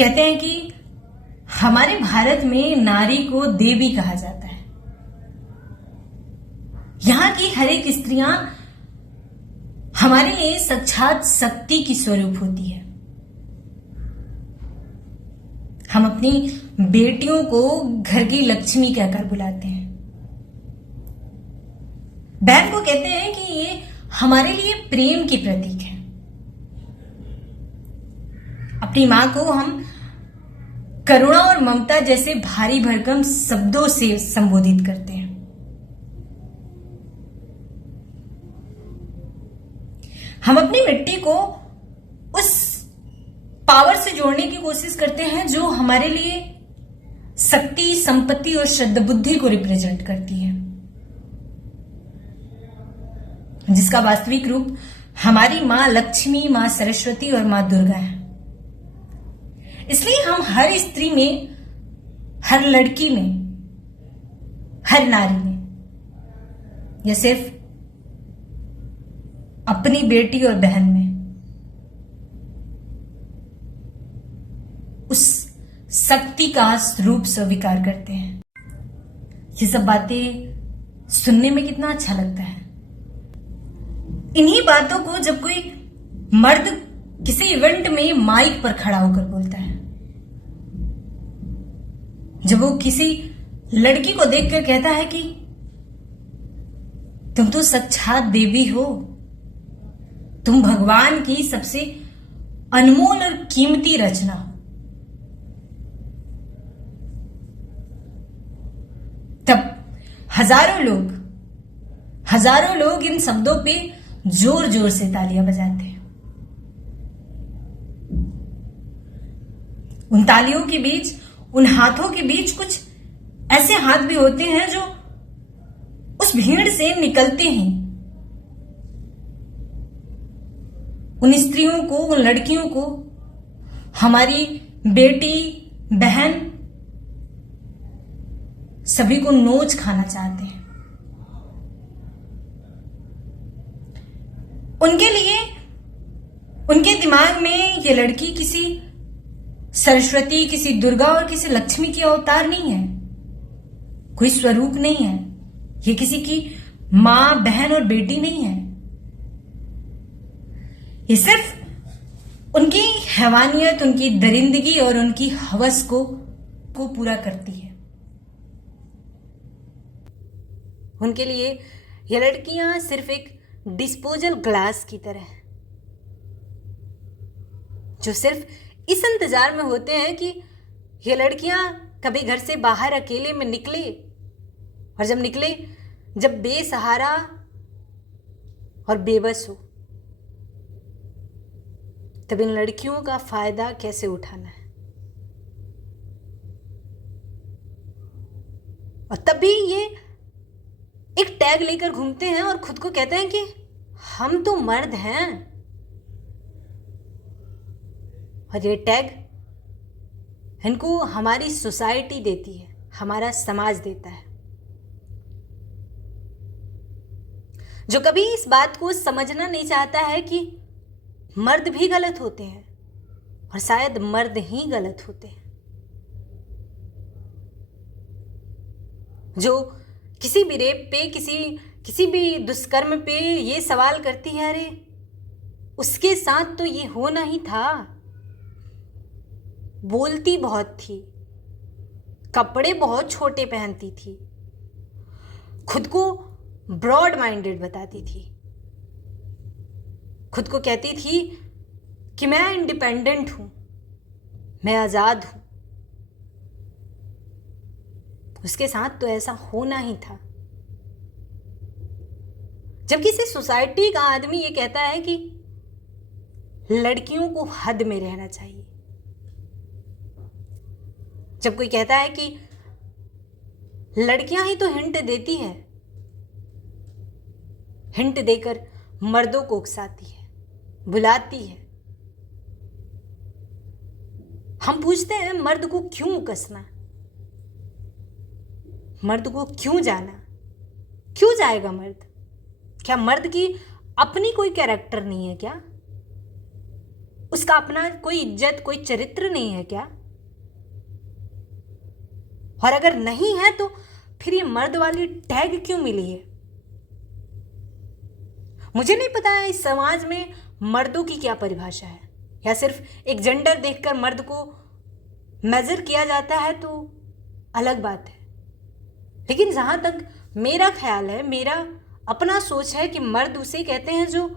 कहते हैं कि हमारे भारत में नारी को देवी कहा जाता है। यहां की हर एक स्त्रियां हमारे लिए साक्षात शक्ति की स्वरूप होती है। हम अपनी बेटियों को घर की लक्ष्मी कहकर बुलाते हैं। बहन को कहते हैं कि ये हमारे लिए प्रेम की प्रतीक है। अपनी मां को हम करुणा और ममता जैसे भारी भरकम शब्दों से संबोधित करते हैं। हम अपनी मिट्टी को उस पावर से जोड़ने की कोशिश करते हैं जो हमारे लिए शक्ति, संपत्ति और श्रद्धा बुद्धि को रिप्रेजेंट करती है, जिसका वास्तविक रूप हमारी मां लक्ष्मी, मां सरस्वती और मां दुर्गा है। इसलिए हम हर स्त्री में, हर लड़की में, हर नारी में या सिर्फ अपनी बेटी और बहन में उस शक्ति का रूप स्वीकार करते हैं। ये सब बातें सुनने में कितना अच्छा लगता है। इन्हीं बातों को जब कोई मर्द किसी इवेंट में माइक पर खड़ा होकर बोलता है, जब वो किसी लड़की को देखकर कहता है कि तुम तो साक्षात देवी हो, तुम भगवान की सबसे अनमोल और कीमती रचना हो, तब हजारों लोग इन शब्दों पे जोर जोर से तालियां बजाते हैं। उन तालियों के बीच, उन हाथों के बीच कुछ ऐसे हाथ भी होते हैं जो उस भीड़ से निकलते हैं उन स्त्रियों को, उन लड़कियों को, हमारी बेटी, बहन, सभी को नोच खाना चाहते हैं। उनके लिए, उनके दिमाग में ये लड़की किसी सरस्वती, किसी दुर्गा और किसी लक्ष्मी की अवतार नहीं है, कोई स्वरूप नहीं है। ये किसी की मां, बहन और बेटी नहीं है। ये सिर्फ उनकी हैवानियत, उनकी दरिंदगी और उनकी हवस को पूरा करती है। उनके लिए ये लड़कियां सिर्फ एक डिस्पोजल ग्लास की तरह है, जो सिर्फ इस इंतजार में होते हैं कि ये लड़कियां कभी घर से बाहर अकेले में निकले, और जब निकले, जब बेसहारा और बेबस हो, तब इन लड़कियों का फायदा कैसे उठाना है। और तभी ये एक टैग लेकर घूमते हैं और खुद को कहते हैं कि हम तो मर्द हैं। और ये टैग इनको हमारी सोसाइटी देती है, हमारा समाज देता है, जो कभी इस बात को समझना नहीं चाहता है कि मर्द भी गलत होते हैं और शायद मर्द ही गलत होते हैं। जो किसी भी रेप पे, किसी भी दुष्कर्म पे ये सवाल करती है, अरे उसके साथ तो ये होना ही था। बोलती बहुत थी, कपड़े बहुत छोटे पहनती थी, खुद को ब्रॉड माइंडेड बताती थी, खुद को कहती थी कि मैं इंडिपेंडेंट हूं, मैं आजाद हूं। उसके साथ तो ऐसा होना ही था। जब किसी सोसाइटी का आदमी ये कहता है कि लड़कियों को हद में रहना चाहिए, जब कोई कहता है कि लड़कियां ही तो हिंट देती है, हिंट देकर मर्दों को उकसाती है, बुलाती है, हम पूछते हैं मर्द को क्यों उकसना, मर्द को क्यों जाना, क्यों जाएगा मर्द? क्या मर्द की अपनी कोई कैरेक्टर नहीं है क्या? उसका अपना कोई इज्जत, कोई चरित्र नहीं है क्या? और अगर नहीं है तो फिर ये मर्द वाली टैग क्यों मिली है? मुझे नहीं पता है इस समाज में मर्दों की क्या परिभाषा है, या सिर्फ एक जेंडर देखकर मर्द को मेजर किया जाता है तो अलग बात है। लेकिन जहां तक मेरा ख्याल है, मेरा अपना सोच है कि मर्द उसे कहते हैं जो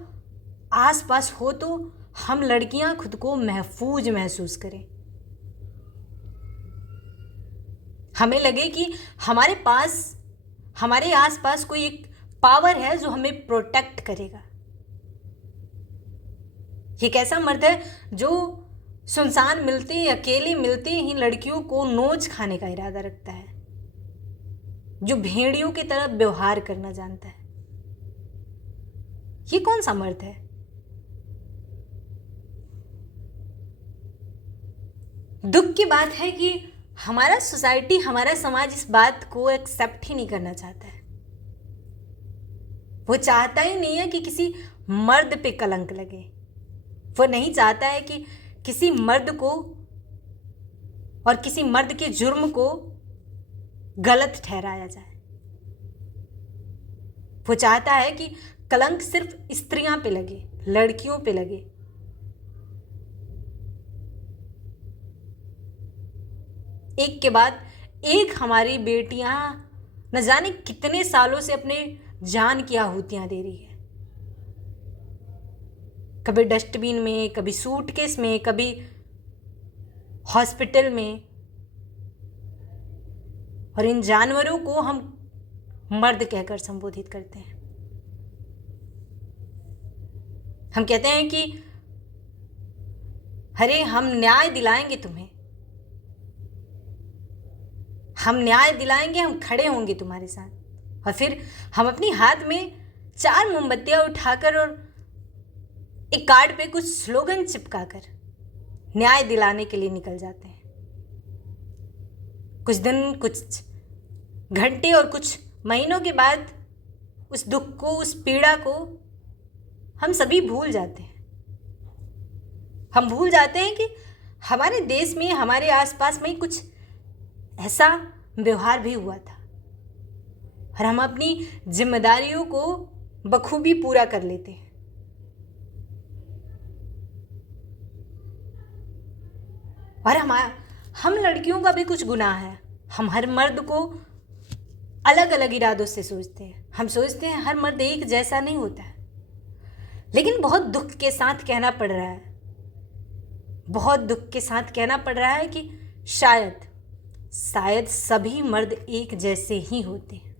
आस पास हो तो हम लड़कियां खुद को महफूज महसूस करें, हमें लगे कि हमारे पास, हमारे आसपास कोई एक पावर है जो हमें प्रोटेक्ट करेगा। ये कैसा मर्द है जो सुनसान मिलते, अकेले मिलते ही लड़कियों को नोच खाने का इरादा रखता है, जो भेड़ियों की तरह व्यवहार करना जानता है? ये कौन सा मर्द है? दुख की बात है कि हमारा सोसाइटी, हमारा समाज इस बात को एक्सेप्ट ही नहीं करना चाहता है। वो चाहता ही नहीं है कि किसी मर्द पे कलंक लगे। वो नहीं चाहता है कि किसी मर्द को और किसी मर्द के जुर्म को गलत ठहराया जाए। वो चाहता है कि कलंक सिर्फ स्त्रियां पे लगे, लड़कियों पे लगे। एक के बाद एक हमारी बेटियां न जाने कितने सालों से अपने जान की आहुतियां दे रही है, कभी डस्टबिन में, कभी सूटकेस में, कभी हॉस्पिटल में। और इन जानवरों को हम मर्द कहकर संबोधित करते हैं। हम कहते हैं कि अरे हम न्याय दिलाएंगे तुम्हें, हम न्याय दिलाएंगे, हम खड़े होंगे तुम्हारे साथ। और फिर हम अपनी हाथ में 4 मोमबत्तियां उठाकर और एक कार्ड पे कुछ स्लोगन चिपकाकर न्याय दिलाने के लिए निकल जाते हैं। कुछ दिन, कुछ घंटे और कुछ महीनों के बाद उस दुख को, उस पीड़ा को हम सभी भूल जाते हैं। हम भूल जाते हैं कि हमारे देश में, हमारे आसपास में कुछ ऐसा व्यवहार भी हुआ था, और हम अपनी जिम्मेदारियों को बखूबी पूरा कर लेते हैं। और हम लड़कियों का भी कुछ गुनाह है। हम हर मर्द को अलग अलग इरादों से सोचते हैं। हम सोचते हैं हर मर्द एक जैसा नहीं होता है। लेकिन बहुत दुख के साथ कहना पड़ रहा है, बहुत दुख के साथ कहना पड़ रहा है कि शायद सभी मर्द एक जैसे ही होते हैं।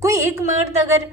कोई एक मर्द अगर